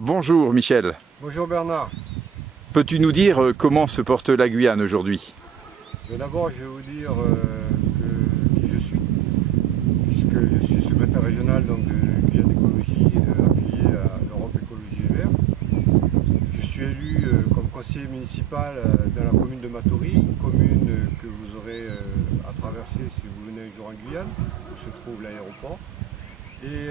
Bonjour Michel. Bonjour Bernard. Peux-tu nous dire comment se porte la Guyane aujourd'hui? D'abord, je vais vous dire qui je suis, puisque je suis secrétaire régional donc, de Guyane Écologie, affilié à Europe Écologie et Vert. Je suis élu comme conseiller municipal dans la commune de Matoury, une commune que vous aurez à traverser si vous venez un jour en Guyane, où se trouve l'aéroport. Et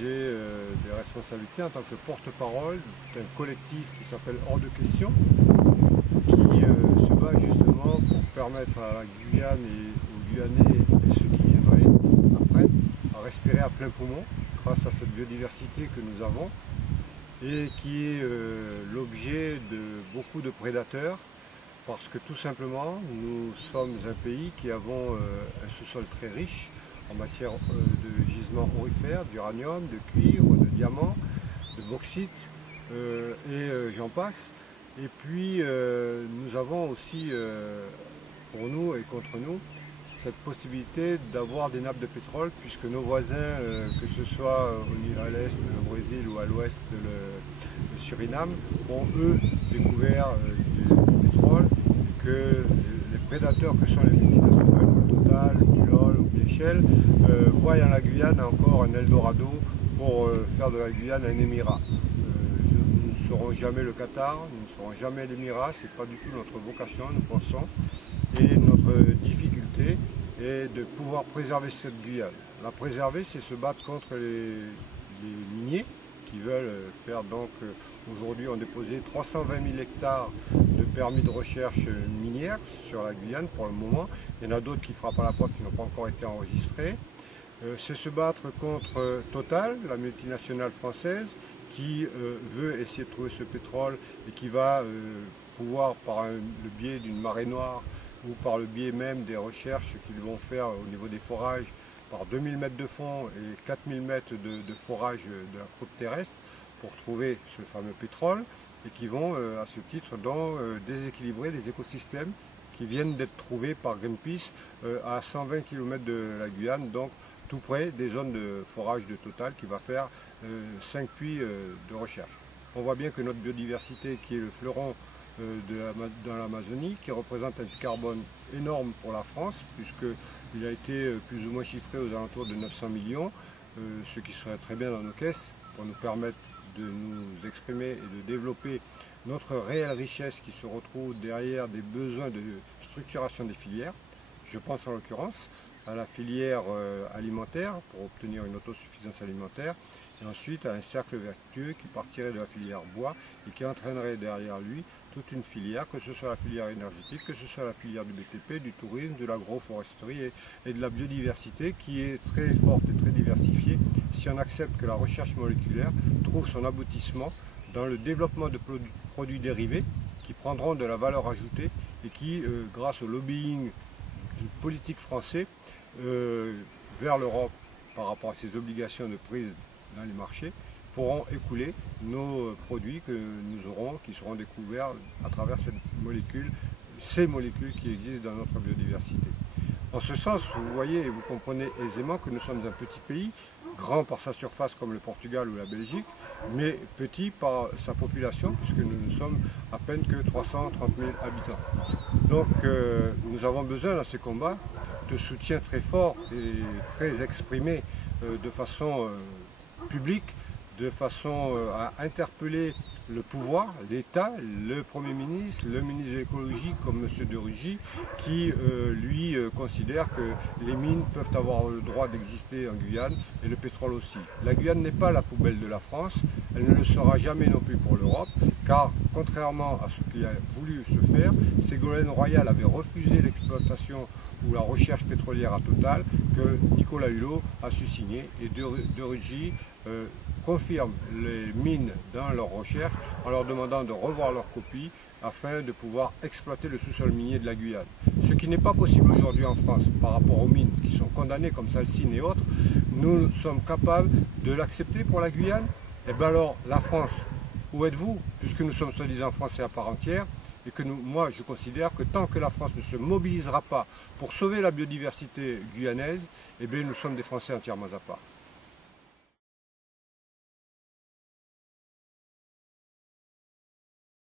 j'ai des responsabilités en tant que porte-parole d'un collectif qui s'appelle Hors de Question, qui se bat justement pour permettre à la Guyane et aux Guyanais et ceux qui viendraient après à respirer à plein poumon grâce à cette biodiversité que nous avons et qui est l'objet de beaucoup de prédateurs parce que tout simplement nous sommes un pays qui avons un sous-sol très riche en matière de gisements aurifères, d'uranium, de cuivre, de diamants, de bauxite et j'en passe. Et puis nous avons aussi pour nous et contre nous cette possibilité d'avoir des nappes de pétrole puisque nos voisins, que ce soit à l'est le Brésil ou à l'ouest le Suriname, ont eux découvert du pétrole et que les prédateurs que sont les multinationales comme Total, Tullow ou Shell voient en la Guyane encore un Eldorado pour faire de la Guyane un émirat. Nous ne serons jamais le Qatar, nous ne serons jamais l'Émirat, ce n'est pas du tout notre vocation, nous pensons. Et notre difficulté est de pouvoir préserver cette Guyane. La préserver, c'est se battre contre les miniers qui veulent faire donc, aujourd'hui on déposé 320 000 hectares de permis de recherche minière sur la Guyane pour le moment. Il y en a d'autres qui frappent à la porte qui n'ont pas encore été enregistrés. C'est se battre contre Total, la multinationale française, qui veut essayer de trouver ce pétrole et qui va pouvoir, par le biais d'une marée noire ou par le biais même des recherches qu'ils vont faire au niveau des forages, par 2000 mètres de fond et 4000 mètres de forage de la croûte terrestre pour trouver ce fameux pétrole et qui vont à ce titre donc, déséquilibrer des écosystèmes qui viennent d'être trouvés par Greenpeace à 120 km de la Guyane, donc tout près des zones de forage de Total qui va faire 5 puits de recherche. On voit bien que notre biodiversité qui est le fleuron dans l'Amazonie, qui représente un carbone énorme pour la France, puisqu'il a été plus ou moins chiffré aux alentours de 900 millions, ce qui serait très bien dans nos caisses pour nous permettre de nous exprimer et de développer notre réelle richesse qui se retrouve derrière des besoins de structuration des filières. Je pense en l'occurrence à la filière alimentaire pour obtenir une autosuffisance alimentaire et ensuite à un cercle vertueux qui partirait de la filière bois et qui entraînerait derrière lui toute une filière, que ce soit la filière énergétique, que ce soit la filière du BTP, du tourisme, de l'agroforesterie et de la biodiversité qui est très forte et très diversifiée si on accepte que la recherche moléculaire trouve son aboutissement dans le développement de produits dérivés qui prendront de la valeur ajoutée et qui, grâce au lobbying du politique français vers l'Europe par rapport à ses obligations de prise dans les marchés, pourront écouler nos produits que nous aurons, qui seront découverts à travers ces molécules qui existent dans notre biodiversité. En ce sens, vous voyez et vous comprenez aisément que nous sommes un petit pays, grand par sa surface comme le Portugal ou la Belgique, mais petit par sa population, puisque nous ne sommes à peine que 330 000 habitants. Donc nous avons besoin dans ces combats de soutien très fort et très exprimé de façon publique, de façon à interpeller le pouvoir, l'État, le Premier ministre, le ministre de l'écologie comme M. de Rugy, qui lui considère que les mines peuvent avoir le droit d'exister en Guyane et le pétrole aussi. La Guyane n'est pas la poubelle de la France, elle ne le sera jamais non plus pour l'Europe, car contrairement à ce qui a voulu se faire, Ségolène Royal avait refusé l'exploitation ou la recherche pétrolière à Total que Nicolas Hulot a su signer et de Rugy confirme les mines dans leurs recherches en leur demandant de revoir leur copie afin de pouvoir exploiter le sous-sol minier de la Guyane. Ce qui n'est pas possible aujourd'hui en France par rapport aux mines qui sont condamnées comme Salsine et autres, nous sommes capables de l'accepter pour la Guyane. Et bien alors la France, où êtes-vous? Puisque nous sommes soi-disant français à part entière et que moi je considère que tant que la France ne se mobilisera pas pour sauver la biodiversité guyanaise, eh bien nous sommes des Français entièrement à part.